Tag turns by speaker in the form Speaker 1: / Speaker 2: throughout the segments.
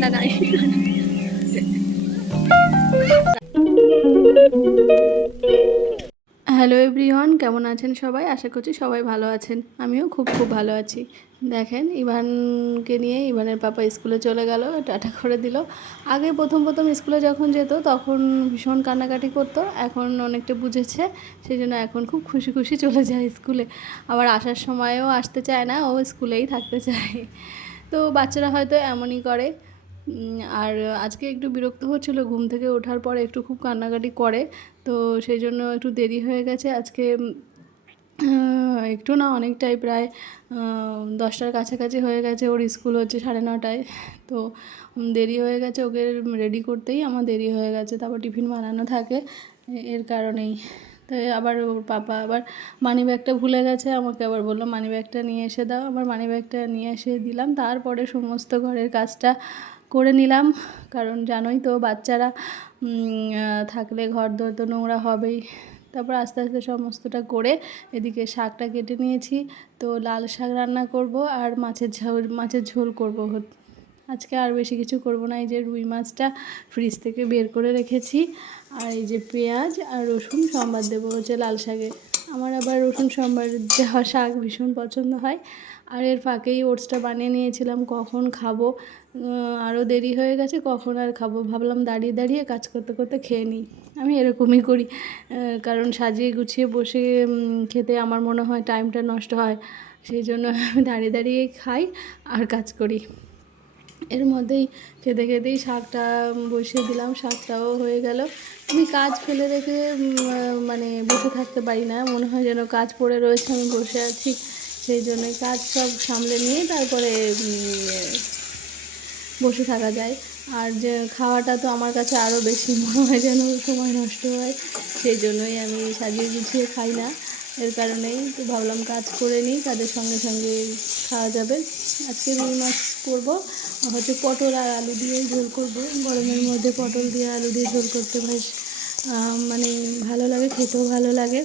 Speaker 1: Hello everyone কেমন আছেন সবাই? আশা করছি সবাই ভালো আছেন। আমিও খুব খুব ভালো আছি। দেখেন, ইভানকে নিয়ে ইভানের পাপা স্কুলে চলে গেল, টাটা করে দিল। আগে প্রথম প্রথম স্কুলে যখন যেত, তখন ভীষণ কান্নাকাটি করতো। এখন অনেকটা বুঝেছে সেই জন্য এখন খুব খুশি খুশি চলে যায় স্কুলে। আবার আসার সময়ও আসতে চায় না, ও স্কুলেই থাকতে চায়। তো বাচ্চারা হয়তো এমনই করে। আর আজকে একটু বিরক্ত হচ্ছিল, ঘুম থেকে ওঠার পরে একটু খুব কান্নাকাটি করে, তো সেই জন্য একটু দেরি হয়ে গেছে। আজকে একটু না অনেকটাই প্রায় দশটার কাছাকাছি হয়ে গেছে, ওর স্কুল হচ্ছে সাড়ে নটায়, তো দেরি হয়ে গেছে, ওকে রেডি করতেই আমার দেরি হয়ে গেছে, তারপর টিফিন বানানো থাকে, এর কারণেই। তো আবার ওর পাপা আবার মানি ব্যাগটা ভুলে গেছে, আমাকে আবার বলল মানি ব্যাগটা নিয়ে এসে দাও। আবার মানি ব্যাগটা নিয়ে এসে দিলাম, তারপরে সমস্ত ঘরের কাজটা করে নিলাম। কারণ জানোই তো বাচ্চারা থাকলে ঘর দর তো নোংরা হবেই। তারপর আস্তে আস্তে সমস্তটা করে এদিকে শাকটা কেটে নিয়েছি। তো লাল শাক রান্না করব আর মাছের ঝোল মাছের ঝোল করব আজকে আর বেশি কিছু করব না। এই যে রুই মাছটা ফ্রিজ থেকে বের করে রেখেছি। আর এই যে পেঁয়াজ আর রসুন সম্বাদ দেবো হচ্ছে লাল শাকে। আমার আবার রসুন সম্বাদ দেওয়া শাক ভীষণ পছন্দ হয়। আর এর ফাঁকেই ওটসটা বানিয়ে নিয়েছিলাম, কখন খাব? আরও দেরি হয়ে গেছে, কখন আর খাব? ভাবলাম দাঁড়িয়ে দাঁড়িয়ে কাজ করতে করতে খেয়ে নিই। আমি এরকমই করি। কারণ সাজিয়ে গুছিয়ে বসে খেতে আমার মনে হয় টাইমটা নষ্ট হয়। সেই জন্য আমি দাঁড়িয়ে দাঁড়িয়ে খাই আর কাজ করি। এর মধ্যেই খেতে খেতেই শাকটা বসিয়ে দিলাম, শাকটাও হয়ে গেল। আমি কাজ ফেলে রেখে মানে বসে থাকতে পারি না। মনে হয় যেন কাজ পড়ে রয়েছে, আমি বসে আছি। সেই জন্য কাজ সব সামলে নিয়ে তারপরে বসে থাকা যায়। আর যে খাওয়াটা তো আমার কাছে আরও বেশি মনে হয় যেন সময় নষ্ট হয়, সেই জন্যই আমি সাজিয়ে গুছিয়ে খাই না। এর কারণেই তো ভাবলাম কাজ করে নিই কাজের সঙ্গে সঙ্গে খাওয়া যাবে। আজকে রুই মাছ করব। হচ্ছে পটল আর আলু দিয়ে ঝোল করব। গরমের মধ্যে পটল দিয়ে আলু দিয়ে ঝোল করতে বেশ মানে ভালো লাগে, খেতেও ভালো লাগে।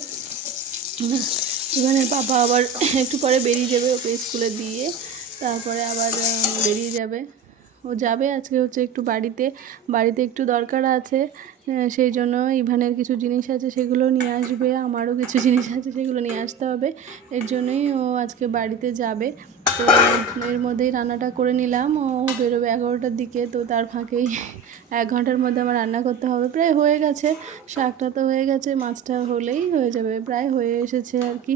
Speaker 1: ইভানের পাপা আবার একটু পরে বেরিয়ে যাবে ওকে স্কুলে দিয়ে। তারপরে আবার বেরিয়ে যাবে। ও যাবে আজকে হচ্ছে একটু বাড়িতে। বাড়িতে একটু দরকার আছে সেই জন্য ইভানের কিছু জিনিস আছে সেগুলো নিয়ে আসবে, আমারও কিছু জিনিস আছে সেগুলো নিয়ে আসতে হবে। এর জন্যই ও আজকে বাড়িতে যাবে। তো এর মধ্যেই রান্নাটা করে নিলাম। ও বেরোবে এগারোটার দিকে, তো তার ফাঁকেই এক ঘণ্টার মধ্যে আমার রান্না করতে হবে। প্রায় হয়ে গেছে, শাকটা তো হয়ে গেছে, মাছটা হলেই হয়ে যাবে, প্রায় হয়ে এসেছে আর কি।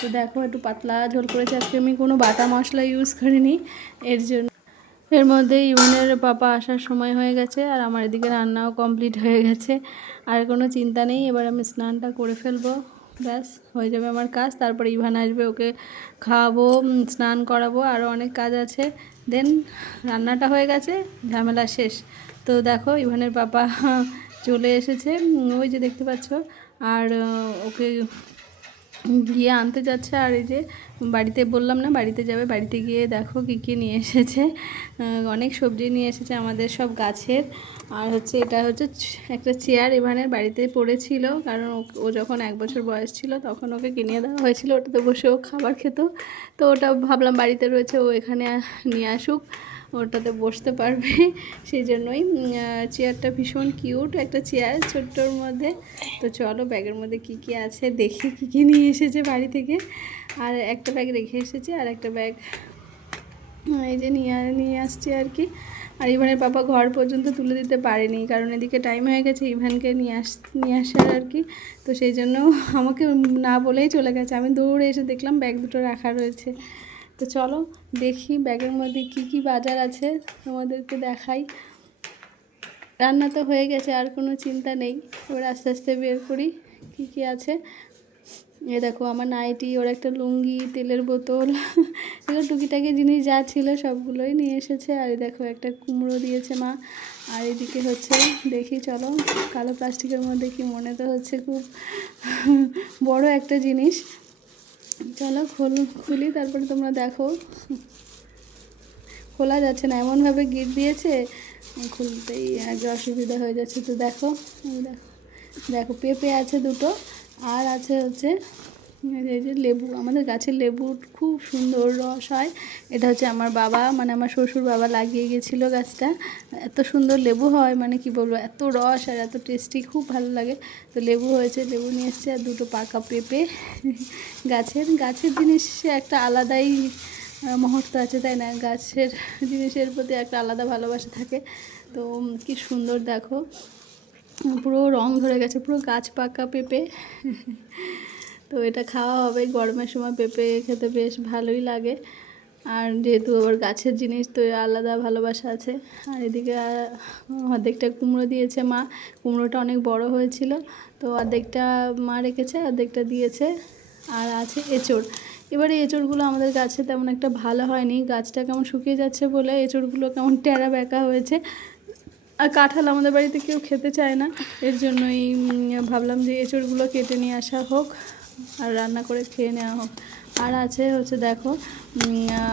Speaker 1: তো দেখো একটু পাতলা ঝোল করেছি, আজকে আমি কোনো বাটা মশলা ইউজ করিনি, এর জন্য। এর মধ্যে ইভেনের পাপা আসার সময় হয়ে গেছে, আর আমার এদিকে রান্নাও কমপ্লিট হয়ে গেছে। আর কোনো চিন্তা নেই, এবার আমি স্নানটা করে ফেলব। ব্যাস, হয়ে যাবে আমার কাজ। তারপরে ইভান আসবে, ওকে খাওয়াবো স্নান করাবো আরও অনেক কাজ আছে। দেন রান্নাটা হয়ে গেছে, ঝামেলা শেষ। তো দেখো, ইভানের পাপা চলে এসেছে ওই যে দেখতে পাচ্ছ। আর ওকে গিয়ে আনতে যাচ্ছে আর এই যে বাড়িতে বললাম না, বাড়িতে যাবে। বাড়িতে গিয়ে দেখো কী কী নিয়ে এসেছে। অনেক সবজি নিয়ে এসেছে আমাদের সব গাছের। আর হচ্ছে এটা হচ্ছে একটা চেয়ার এভানের বাড়িতে পড়েছিল, কারণ ও- যখন এক বছর বয়স ছিল তখন ওকে কিনে দেওয়া হয়েছিল। ওটাতে বসে ও খাবার খেত। তো ওটা ভাবলাম বাড়িতে রয়েছে, ও এখানে নিয়ে আসুক। ওটাতে বসতে পারবে। সেই জন্যই চেয়ারটা ভীষণ কিউট, একটা চেয়ার ছোট্টর মধ্যে। তো চলো ব্যাগের মধ্যে কি কি আছে, দেখি কি কি নিয়ে এসেছে বাড়ি থেকে। আর একটা ব্যাগ রেখে এসেছে, আর একটা ব্যাগ এই যে নিয়ে নিয়ে আসছে আর কি। আর ইভানের পাপা ঘর পর্যন্ত তুলে দিতে পারেনি, কারণ এদিকে টাইম হয়ে গেছে ইভানকে নিয়ে আস, নিয়ে আসার আর কি। তো সেই জন্য আমাকে না বলেই চলে গেছে। আমি দৌড়ে এসে দেখলাম ব্যাগ দুটো রাখা রয়েছে। তো চলো দেখি ব্যাগের মধ্যে কি কি বাজার আছে, তোমাদেরকে দেখাই। রান্না তো হয়ে গেছে, আর কোনো চিন্তা নেই। এবার আস্তে আস্তে বের করি কি কি আছে। এ দেখো আমার নাইটি, ওর একটা লুঙ্গি, তেলের বোতল। এগুলো টুকিটাকি জিনিস যা ছিল সবগুলোই নিয়ে এসেছে। আর এই দেখো একটা কুমড়ো দিয়েছে মা। আর এদিকে হচ্ছে, দেখি চলো কালো প্লাস্টিকের মধ্যে কি মনে তো হচ্ছে খুব বড় একটা জিনিস। চলো খোল, খুলি, তারপরে তোমরা দেখো। খোলা যাচ্ছে না, এমনভাবে গিট দিয়েছে, খুলতেই আগে অসুবিধা হয়ে যাচ্ছে। তো দেখো দেখো দেখো, পেঁপে আছে দুটো, আর আছে হচ্ছে এই যে লেবু, আমাদের গাছের লেবু খুব সুন্দর রস হয়। এটা হচ্ছে আমার বাবা মানে আমার শ্বশুর বাবা লাগিয়ে গেছিল গাছটা। এত সুন্দর লেবু হয় মানে কি বলব, এত রস আর এত টেস্টি, খুব ভালো লাগে। তো লেবু হয়েছে, লেবু নিয়ে এসছে আর দুটো পাকা পেঁপে। গাছের গাছের জিনিস একটা আলাদাই মুহূর্ত আছে, তাই না? গাছের জিনিসের প্রতি একটা আলাদা ভালোবাসা থাকে। তো কি সুন্দর, দেখো। পুরো রং ধরে গেছে, পুরো গাছ পাকা পেঁপে। তো এটা খাওয়া হবে। গরমের সময় পেঁপে খেতে বেশ ভালোই লাগে। আর যেহেতু আবার গাছের জিনিস, তো আলাদা ভালোবাসা আছে। আর এদিকে অর্ধেকটা কুমড়ো দিয়েছে মা। কুমড়োটা অনেক বড় হয়েছিল, তো অর্ধেকটা মা রেখেছে, অর্ধেকটা দিয়েছে। আর আছে এঁচড়। এবারে এঁচড়গুলো আমাদের গাছে তেমন একটা ভালো হয়নি। গাছটা কেমন শুকিয়ে যাচ্ছে বলে এঁচড়গুলো কেমন টেরা বেঁকা হয়েছে। আর কাঁঠাল আমাদের বাড়িতে কেউ খেতে চায় না। এর জন্যই ভাবলাম যে এঁচড়গুলো কেটে নিয়ে আসা হোক। আর রান্না করে খেয়ে নেওয়া হোক। আর আছে হচ্ছে দেখো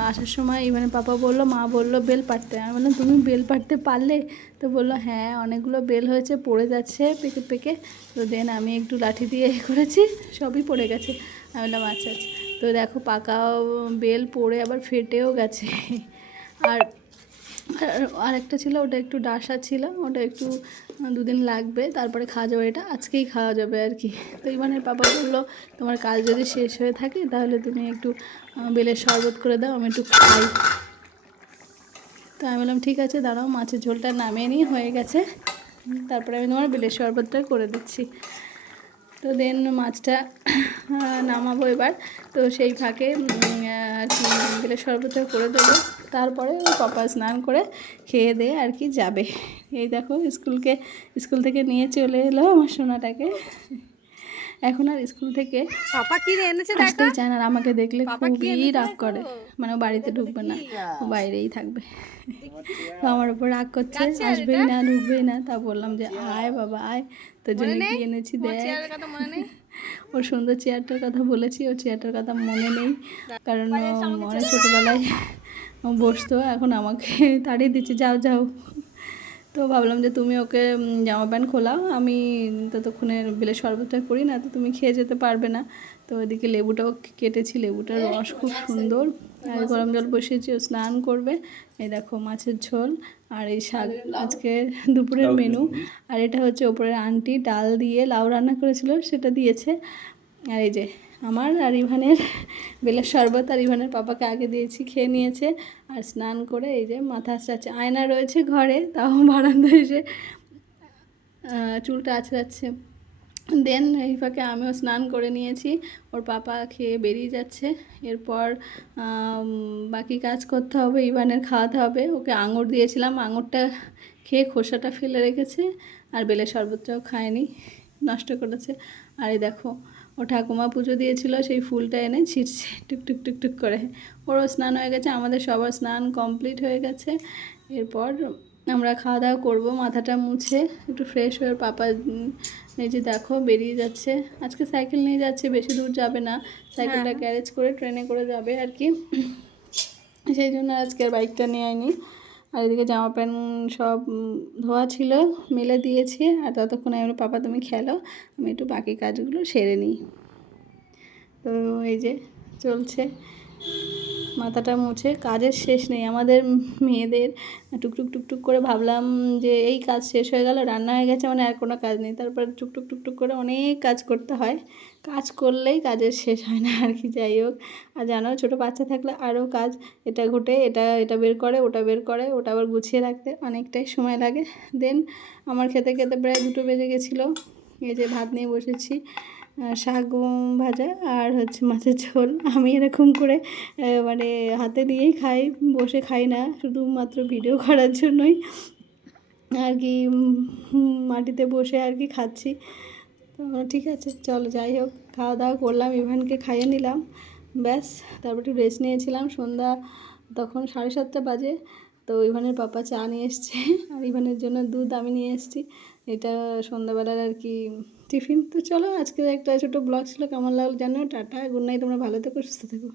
Speaker 1: আসার সময় ইভানে পাপা বলল, মা বলল, বেল পাড়তে। আমি বললাম, তুমি বেল পাড়তে পারলে? তো বলল হ্যাঁ অনেকগুলো বেল হয়েছে, পড়ে যাচ্ছে পেকে পেকে। তো দেন আমি একটু লাঠি দিয়ে এ করেছি, সবই পড়ে গেছে। আমি বললাম আচ্ছা আচ্ছা। তো দেখো পাকা বেল পড়ে আবার ফেটেও গেছে। আর আর আরেকটা ছিল, ওটা একটু ডাসা ছিল, ওটা একটু দুদিন লাগবে, তারপরে খাওয়া যাবে, এটা আজকেই খাওয়া যাবে আর কি। তো ইমানের পাপা বলল, তোমার কাজ যদি শেষ হয়ে থাকে, তাহলে তুমি একটু বেলের শরবত করে দাও, আমি একটু খাই। তো আমি বললাম, ঠিক আছে, দাঁড়াও, মাছের ঝোলটা নামিয়ে নিয়ে হয়ে গেছে। তারপরে আমি তোমার বেলের শরবতটা করে দিচ্ছি। তো দেন মাছটা নামাবো এবার। তো সেই ফাঁকে আর কি গেলে শরবতটা করে দেবো। তারপরে পাপা স্নান করে খেয়ে দিয়ে আর কি যাবে। এই দেখো, স্কুলকে, স্কুল থেকে নিয়ে চলে এলো আমার সোনাটাকে। এখন আর স্কুল থেকে
Speaker 2: পাপা কি এনেছে
Speaker 1: আসতেই চায় না আর আমাকে দেখলে খুবই রাগ করে। মানে বাড়িতে ঢুকবে না ও বাইরেই থাকবে। তো আমার উপর রাগ করছে আসবেই না ঢুকবেই না। তা বললাম যে আয় বাবা আয়। তোর জন্য কি এনেছি দেখ।
Speaker 2: মনে
Speaker 1: ওর সুন্দর চেয়ারটার কথা বলেছি ওর চেয়ারটার কথা মনে নেই। কারণ অনেক ছোটোবেলায় বসতো এখন আমাকে তাড়িয়ে দিচ্ছে যাও যাও। তো ভাবলাম যে তুমি ওকে জামা প্যান্ট খোলাও। আমি ততক্ষণে বেলে শরবতটা করি না তো তুমি খেয়ে যেতে পারবে না। তো ওইদিকে লেবুটাও কেটেছি। লেবুটার রস খুব সুন্দর। আর গরম জল বসিয়েছি ও স্নান করবে। এই দেখো মাছের ঝোল। আর এই শাক আজকে দুপুরের মেনু। আর এটা হচ্ছে ওপরের আন্টি ডাল দিয়ে লাউ রান্না করেছিল সেটা দিয়েছে। আর এই যে আমার আর ইভানের বেলের শরবত আর ইভানের পাপাকে আগে দিয়েছি, খেয়ে নিয়েছে আর স্নান করে এই যে মাথা আঁচড়াচ্ছে আয়না রয়েছে ঘরে, তাও বারান্দায় এসে চুলটা আঁচড়াচ্ছে দেন এই আমিও স্নান করে নিয়েছি। ওর পাপা খেয়ে বেরিয়ে যাচ্ছে। এরপর বাকি কাজ করতে হবে, ইভানের খাওয়াতে হবে। ওকে আঙুর দিয়েছিলাম। আঙুরটা খেয়ে খোসাটা ফেলে রেখেছে। আর বেলের শরবতটাও খায়নি, নষ্ট করেছে। আর এই দেখো ও ঠাকুমা পুজো দিয়েছিল সেই ফুলটা এনে ছিটছে টুকটুক টুকটুক করে। ওরও স্নান হয়ে গেছে আমাদের সবার স্নান কমপ্লিট হয়ে গেছে। এরপর আমরা খাওয়া দাওয়া করব মাথাটা মুছে একটু ফ্রেশ হয়ে পাপা এই যে দেখো বেরিয়ে যাচ্ছে। আজকে সাইকেল নিয়ে যাচ্ছে বেশি দূর যাবে না। সাইকেলটা গ্যারেজ করে ট্রেনে করে যাবে আর কি। সেই জন্য আজকে বাইকটা নিয়ে আইনি। আর এদিকে জামা প্যান্ট সব ধোয়া ছিল, মেলে দিয়েছি। আর ততক্ষণে আমি পাপা, তুমি খেলো আমি একটু বাকি কাজগুলো সেরে নিই। তো এই যে চলছে। মাথাটা মুছে, কাজের শেষ নেই। আমাদের মেয়েদের টুকটুক টুকটুক করে ভাবলাম যে এই কাজ শেষ হয়ে গেল, রান্না হয়ে গেছে মানে আর কোনো কাজ নেই। তারপর টুকটুক টুকটুক করে অনেক কাজ করতে হয়। কাজ করলেই কাজের শেষ হয় না আর কি, যাই হোক। আর জানো, ছোটো বাচ্চা থাকলে আরও কাজ, এটা ঘটে, এটা এটা বের করে, ওটা বের করে, ওটা আবার গুছিয়ে রাখতে অনেকটাই সময় লাগে। দেন আমার খেতে খেতে প্রায় দুটো বেজে গেছিল। এই যে ভাত নিয়ে বসেছি। শাক ভাজা আর হচ্ছে মাছের ঝোল। আমি এরকম করে মানে হাতে দিয়েই খাই, বসে খাই না, শুধুমাত্র ভিডিও করার জন্যই। আর কি মাটিতে বসে আর কি খাচ্ছি। ঠিক আছে, চলো যাই হোক, খাওয়া দাওয়া করলাম, ইভানকে খাইয়ে নিলাম। ব্যাস, তারপর একটু রেস্ট নিয়েছিলাম। সন্ধ্যা তখন সাড়ে সাতটা বাজে। তো ইভানের পাপা চা নিয়ে এসছে। আর ইভানের জন্য দুধ আমি নিয়ে এসেছি। এটা সন্ধ্যাবেলার আর কি টিফিন। তো চলো আজকে একটা ছোটো ব্লগ ছিল। কেমন লাগল জানো টাটা গুড নাইট তোমরা ভালো থেকো, সুস্থ থেকো।